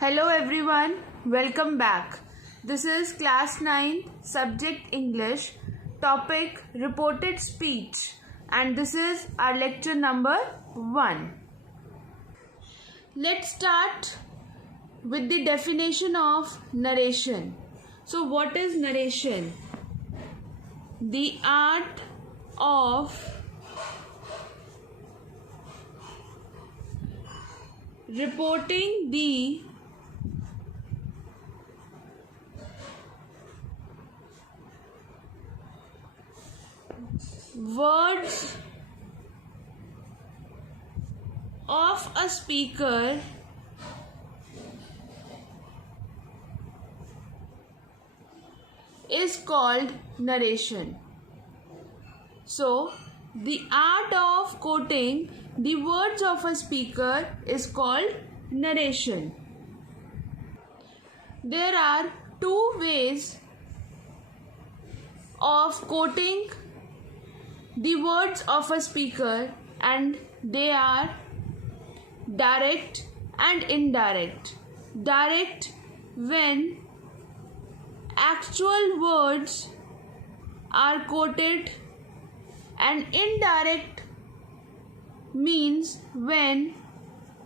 Hello everyone, welcome back. This is class 9, subject English, topic reported speech, and this is our lecture number 1. Let's start with the definition of narration. So what is narration? The art of reporting the words of a speaker is called narration. So, the art of quoting the words of a speaker is called narration. There are two ways of quoting the words of a speaker, and they are direct and indirect. Direct, when actual words are quoted, and indirect means when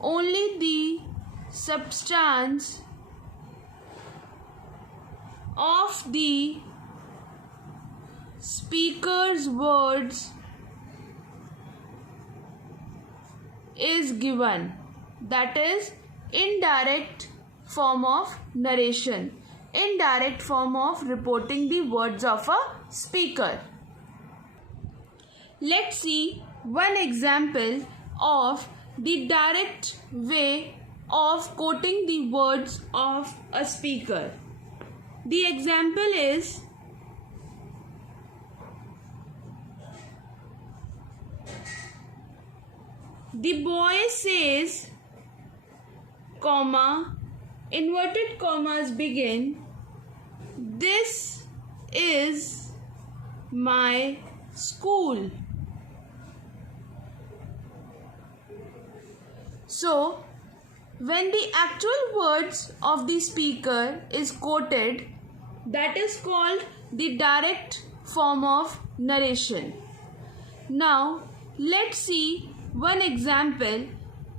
only the substance of the speaker's words is given. That is indirect form of narration, indirect form of reporting the words of a speaker. Let's see one example of the direct way of quoting the words of a speaker. The example is, the boy says, comma, inverted commas begin, this is my school. So, when the actual words of the speaker is quoted, that is called the direct form of narration. Now, let's see one example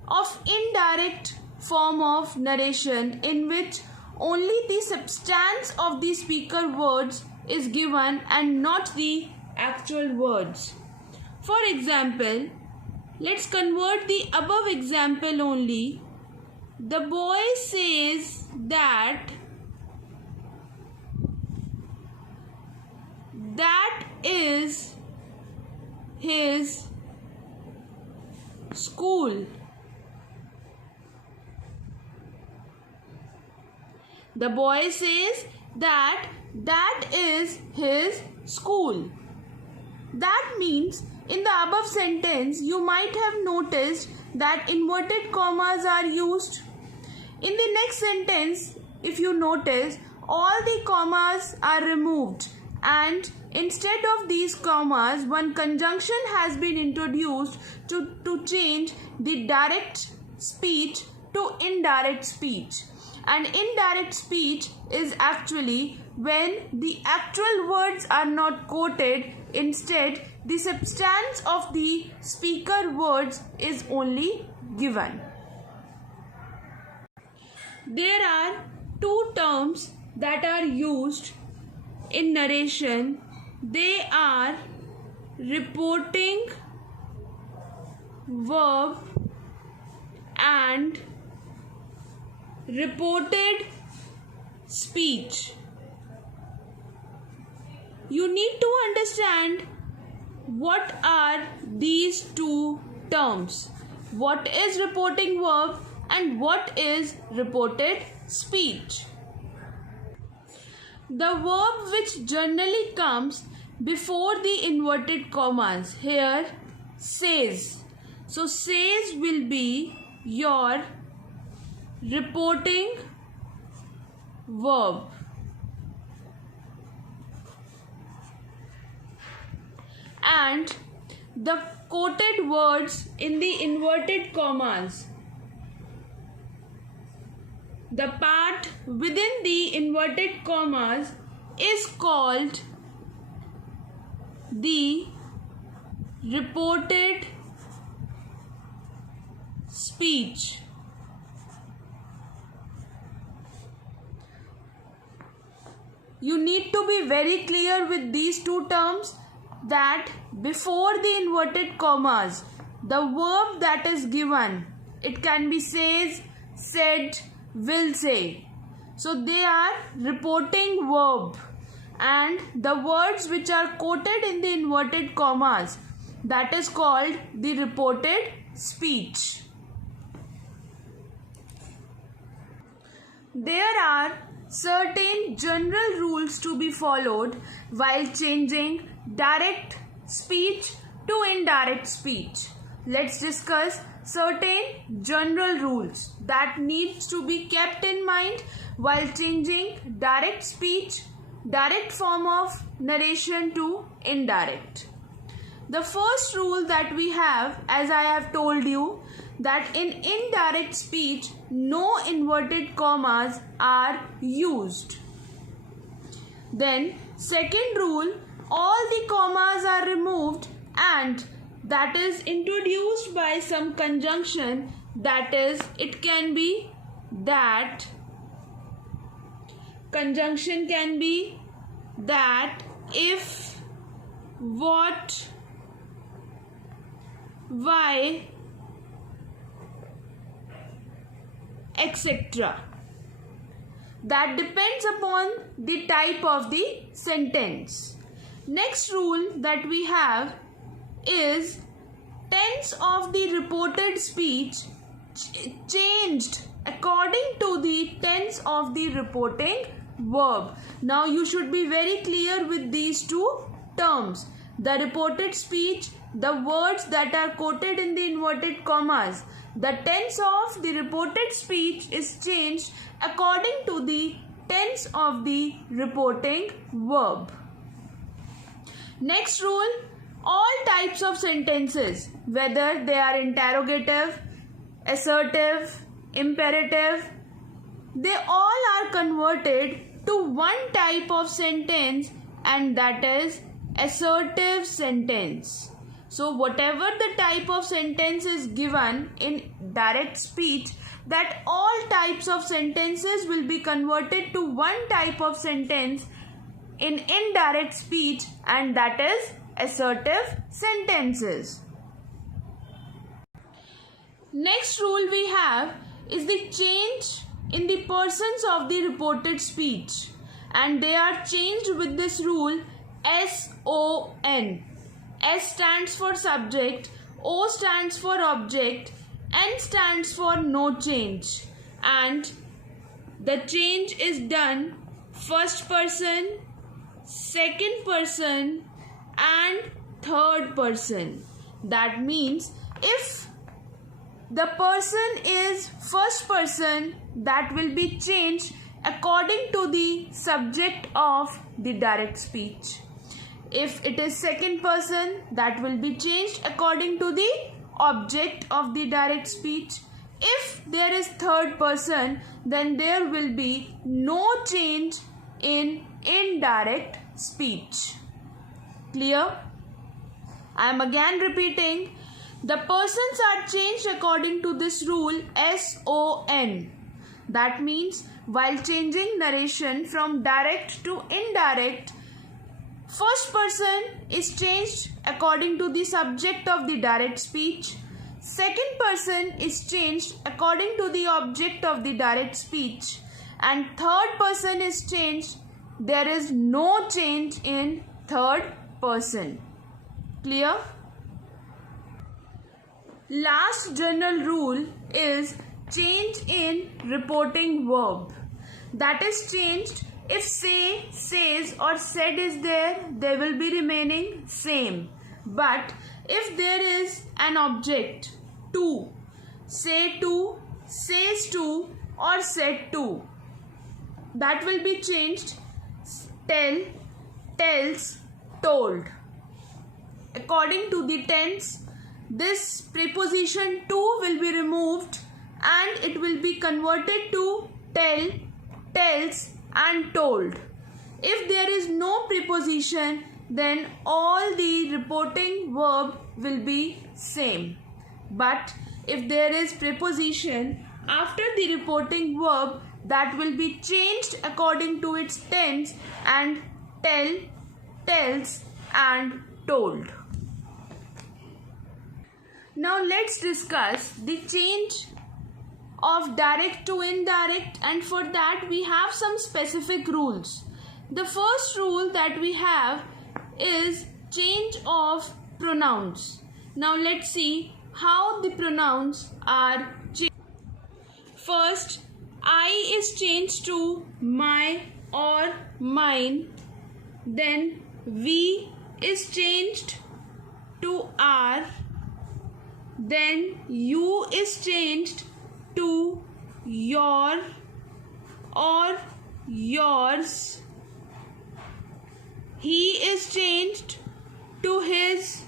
of indirect form of narration in which only the substance of the speaker words is given and not the actual words. For example, let's convert the above example only. The boy says that is his school. The boy says that is his school. That means in the above sentence you might have noticed that inverted commas are used. In the next sentence, if you notice, all the commas are removed, and instead of these commas, one conjunction has been introduced to change the direct speech to indirect speech. And indirect speech is actually when the actual words are not quoted, instead the substance of the speaker words is only given. There are two terms that are used in narration. They are reporting verb and reported speech. You need to understand what are these two terms. What is reporting verb and what is reported speech? The verb which generally comes before the inverted commas here, says. So says will be your reporting verb. And the quoted words in the inverted commas, the part within the inverted commas is called the reported speech. You need to be very clear with these two terms, that before the inverted commas, the verb that is given, it can be says, said, will say. So they are reporting verb, and the words which are quoted in the inverted commas, that is called the reported speech. There are certain general rules to be followed while changing direct speech to indirect speech. Let's discuss certain general rules that needs to be kept in mind while changing direct speech, direct form of narration to indirect. The first rule that we have, as I have told you, that in indirect speech no inverted commas are used. Then second rule, all the commas are removed and that is introduced by some conjunction, that is, it can be that, conjunction can be that, if, what, why, etc. That depends upon the type of the sentence. Next rule that we have is tense of the reported speech changed according to the tense of the reporting verb. Now you should be very clear with these two terms. The reported speech, the words that are quoted in the inverted commas, the tense of the reported speech is changed according to the tense of the reporting verb. Next rule, all types of sentences, whether they are interrogative, assertive, imperative, they all are converted to one type of sentence, and that is assertive sentence. So whatever the type of sentence is given in direct speech, that all types of sentences will be converted to one type of sentence in indirect speech, and that is assertive sentences. Next rule we have is the change in the persons of the reported speech, and they are changed with this rule SON. S stands for subject, O stands for object, N stands for no change, and the change is done first person, second person and third person. That means if the person is first person, that will be changed according to the subject of the direct speech. If it is second person, that will be changed according to the object of the direct speech. If there is third person, then there will be no change in indirect speech. Clear? I am again repeating. The persons are changed according to this rule SON. That means while changing narration from direct to indirect, first person is changed according to the subject of the direct speech. Second person is changed according to the object of the direct speech. And third person is changed. There is no change in third person. Clear? Last general rule is change in reporting verb. That is changed. If say, says or said is there, they will be remaining same. But if there is an object to, say to, says to or said to, that will be changed tell, tells, told. According to the tense, this preposition to will be removed and it will be converted to tell, tells and told. If there is no preposition, then all the reporting verb will be same. But if there is preposition after the reporting verb, that will be changed according to its tense and tell, tells and told. Now let's discuss the change of direct to indirect, and for that we have some specific rules. The first rule that we have is change of pronouns. Now let's see how the pronouns are changed. First, I is changed to my or mine. Then we is changed to our. Then you is changed to your or yours. He is changed to his.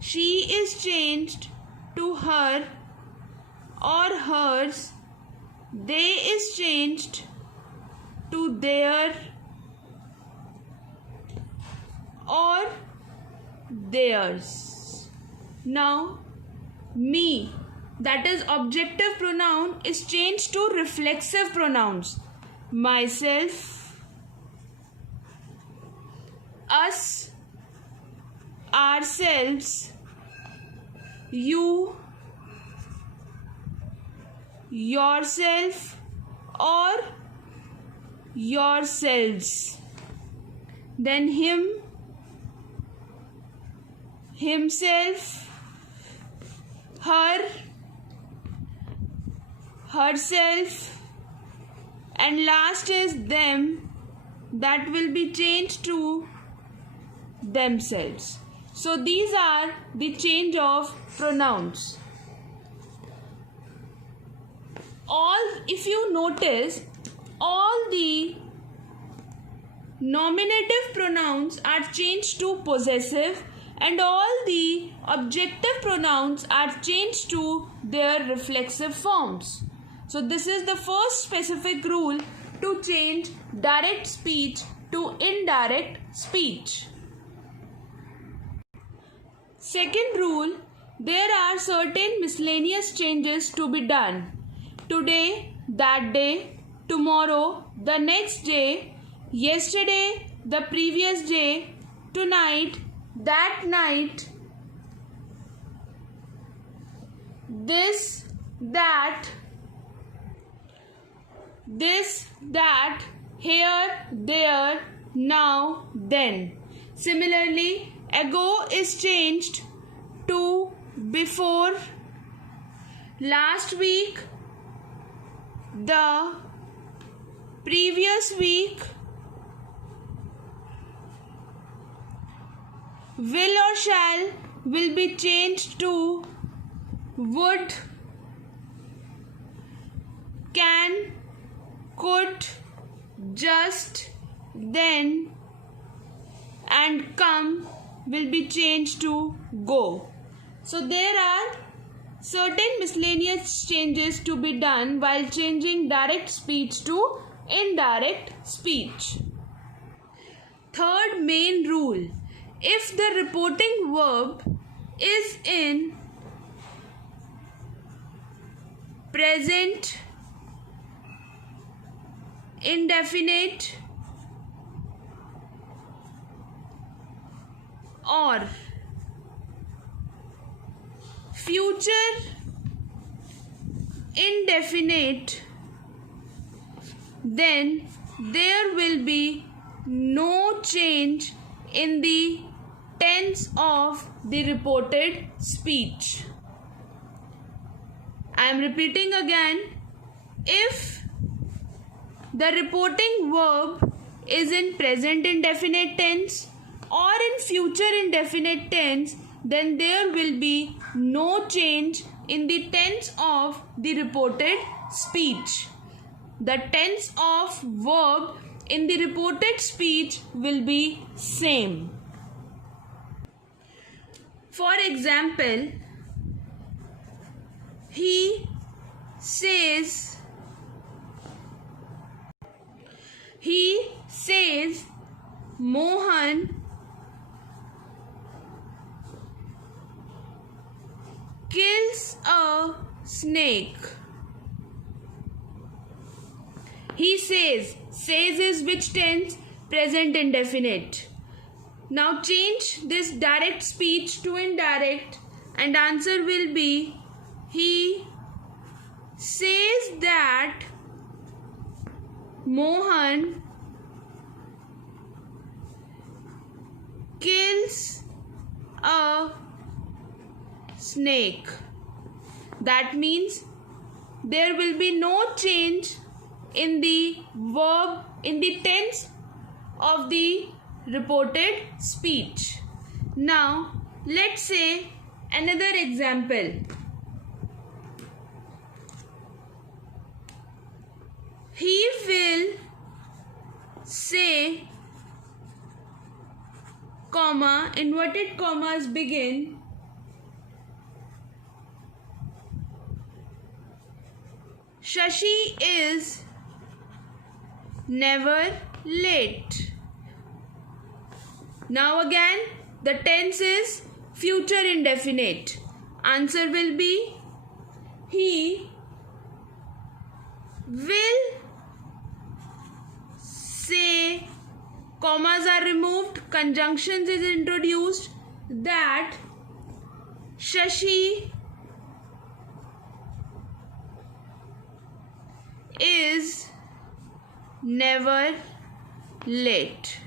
She is changed to her or hers. They is changed to their or theirs. Now, me, that is objective pronoun, is changed to reflexive pronouns. Myself, us, ourselves, you, yourself or yourselves. Then him, himself, her, herself, and last is them, that will be changed to themselves. So these are the change of pronouns. If you notice, all the nominative pronouns are changed to possessive and all the objective pronouns are changed to their reflexive forms. So this is the first specific rule to change direct speech to indirect speech. Second rule, there are certain miscellaneous changes to be done. Today, that day, tomorrow, the next day, yesterday, the previous day, tonight, that night, this, that, here, there, now, then. Similarly, ago is changed to before, last week, the previous week, will or shall will be changed to would, can, could, just, then, and come will be changed to go. So there are certain miscellaneous changes to be done while changing direct speech to indirect speech. Third main rule, if the reporting verb is in present indefinite or future indefinite, then there will be no change in the tense of the reported speech. I am repeating again. If the reporting verb is in present indefinite tense or in future indefinite tense, then there will be no change in the tense of the reported speech. The tense of verb in the reported speech will be same. For example, he says says Mohan kills a snake. He says. Says is which tense? Present indefinite. Now change this direct speech to indirect and answer will be he says that Mohan kills a snake. That means there will be no change in the verb, in the tense of the reported speech. Now let's say another example. He will say, comma, inverted commas begin, Shashi is never late. Now again the tense is future indefinite. Answer will be he will say, commas are removed, conjunctions is introduced, that Shashi is never late.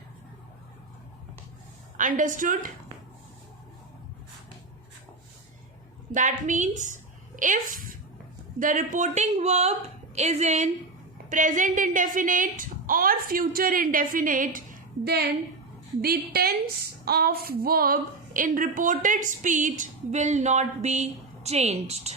Understood? That means if the reporting verb is in present indefinite or future indefinite, then the tense of verb in reported speech will not be changed.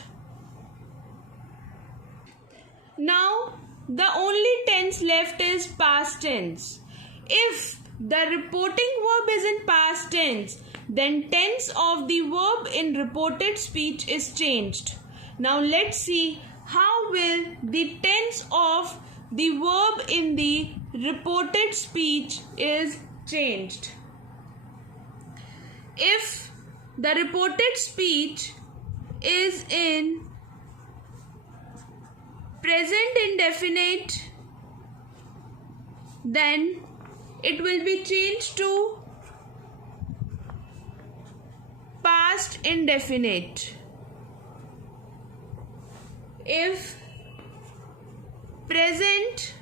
Now the only tense left is past tense. If the reporting verb is in past tense, then tense of the verb in reported speech is changed. Now let's see how will the tense of the verb in the reported speech is changed. If the reported speech is in present indefinite, then it will be changed to past indefinite. If present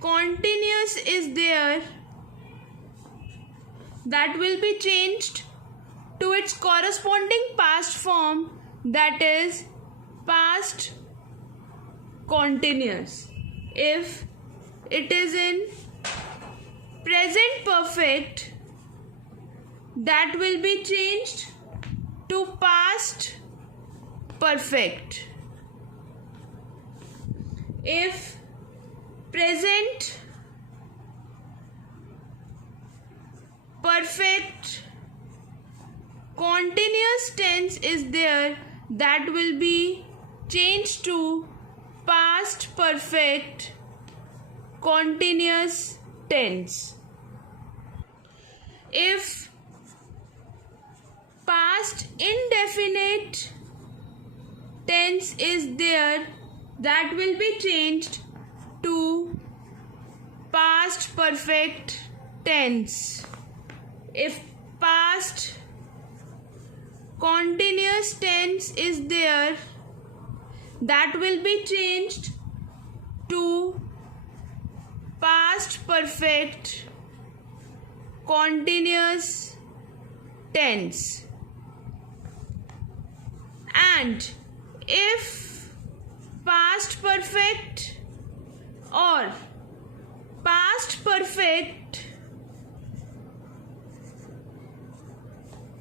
continuous is there, that will be changed to its corresponding past form, that is past continuous. If it is in present perfect, that will be changed to past perfect. If present perfect continuous tense is there, that will be changed to past perfect continuous tense. If past indefinite tense is there, that will be changed to past perfect tense. If past continuous tense is there, that will be changed to past perfect continuous tense. And if past perfect or past perfect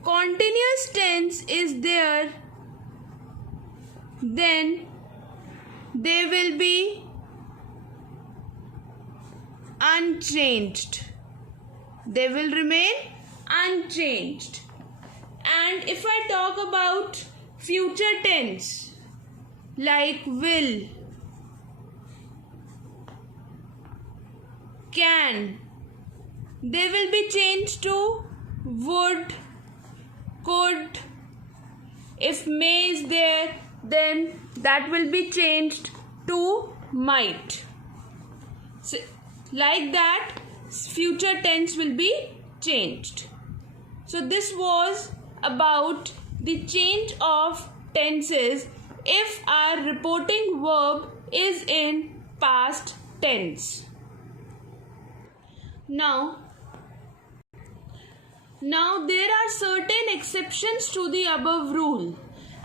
continuous tense is there, then they will be unchanged. They will remain unchanged. And if I talk about future tense like will, can, they will be changed to would, could. If may is there, then that will be changed to might. So, like that, future tense will be changed. So this was about the change of tenses if our reporting verb is in past tense. Now there are certain exceptions to the above rule,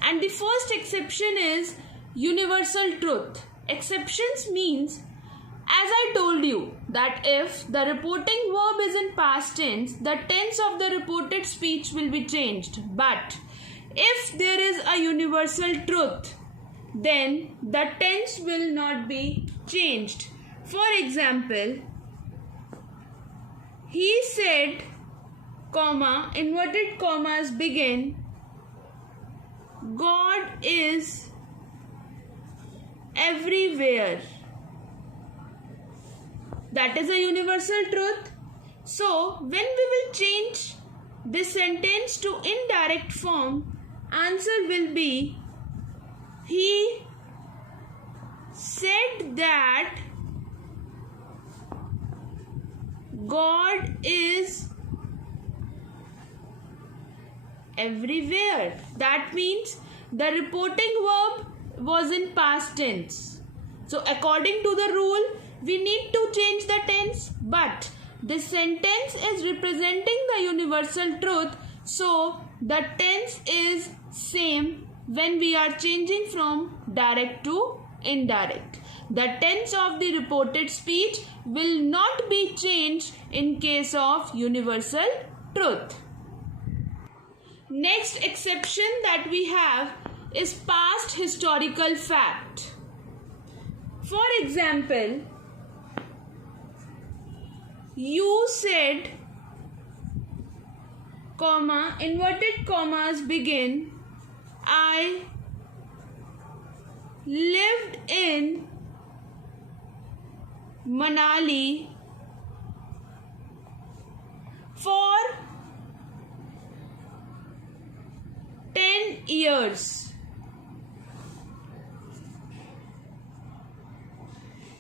and the first exception is universal truth. Exceptions means, as I told you, that if the reporting verb is in past tense, the tense of the reported speech will be changed. But if there is a universal truth, then the tense will not be changed. For example, he said, comma, inverted commas begin, God is everywhere. That is a universal truth. So, when we will change this sentence to indirect form, answer will be, he said that God is everywhere. That means the reporting verb was in past tense. So according to the rule, we need to change the tense, but this sentence is representing the universal truth, so the tense is same when we are changing from direct to indirect. The tense of the reported speech will not be changed in case of universal truth. Next exception that we have is past historical fact. For example, you said, comma, inverted commas begin, I lived in Manali for 10 years.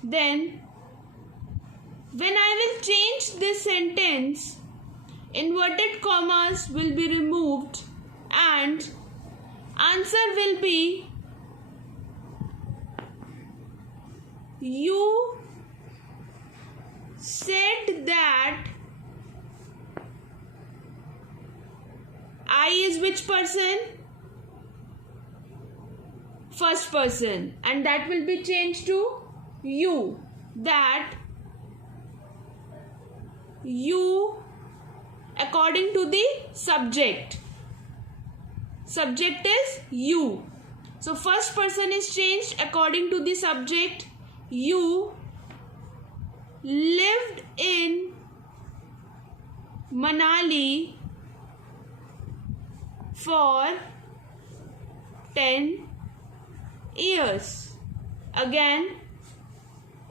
Then, when I will change this sentence, inverted commas will be removed and answer will be, you said that I is which person? First person, and that will be changed to you. That you according to the subject. Subject is you. So first person is changed according to the subject. You lived in Manali for 10 years. Again,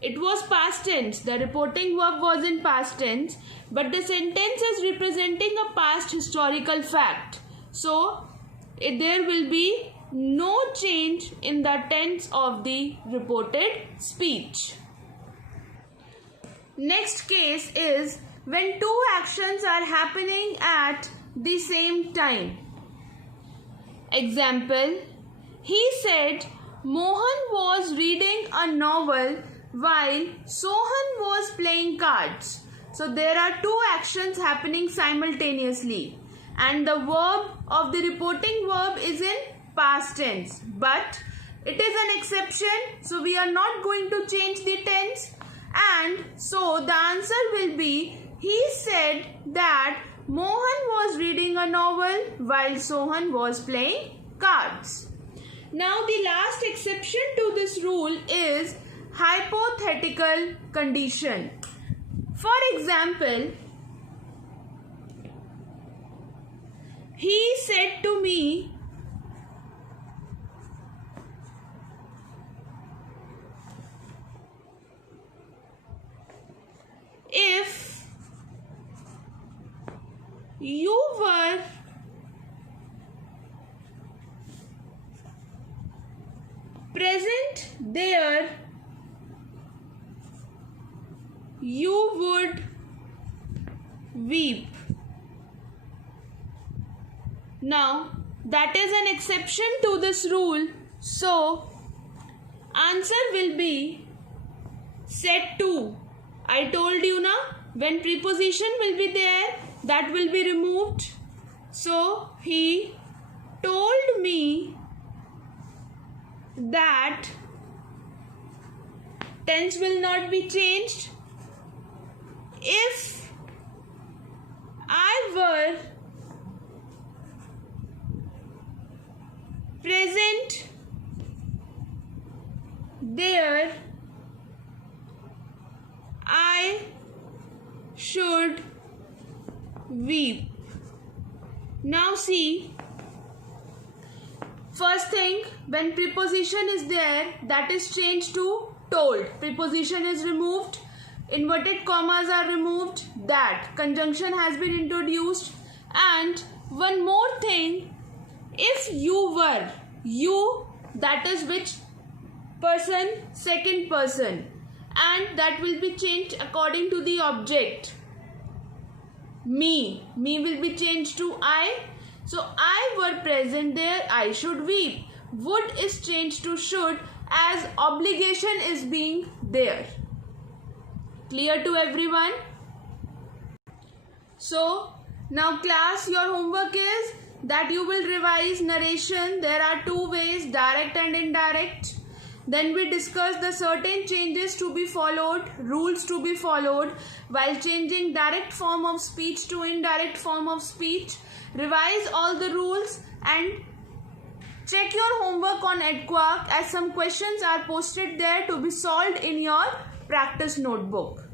it was past tense. The reporting verb was in past tense, but the sentence is representing a past historical fact. So, there will be no change in the tense of the reported speech. Next case is when two actions are happening at the same time. Example, he said Mohan was reading a novel while Sohan was playing cards. So there are two actions happening simultaneously, and the verb of the reporting verb is in past tense, but it is an exception, so we are not going to change the tense, and so the answer will be, he said that Mohan was reading a novel while Sohan was playing cards. Now the last exception to this rule is hypothetical condition. For example, he said to me, you were present there, you would weep. Now, that is an exception to this rule. So, answer will be set to. I told you na, when preposition will be there, that will be removed. So, he told me that tense will not be changed. If I were present there, I should weep. Now see, first thing, when preposition is there, that is changed to told. Preposition is removed, inverted commas are removed, that conjunction has been introduced. And one more thing, if you were, you, that is which person? Second person, and that will be changed according to the object. Me will be changed to I. So I were present there, I should weep. Would is changed to should as obligation is being there. Clear to everyone? So now class, your homework is that you will revise narration. There are two ways, direct and indirect. Then we discuss the certain changes to be followed, rules to be followed while changing direct form of speech to indirect form of speech. Revise all the rules and check your homework on EdQuark as some questions are posted there to be solved in your practice notebook.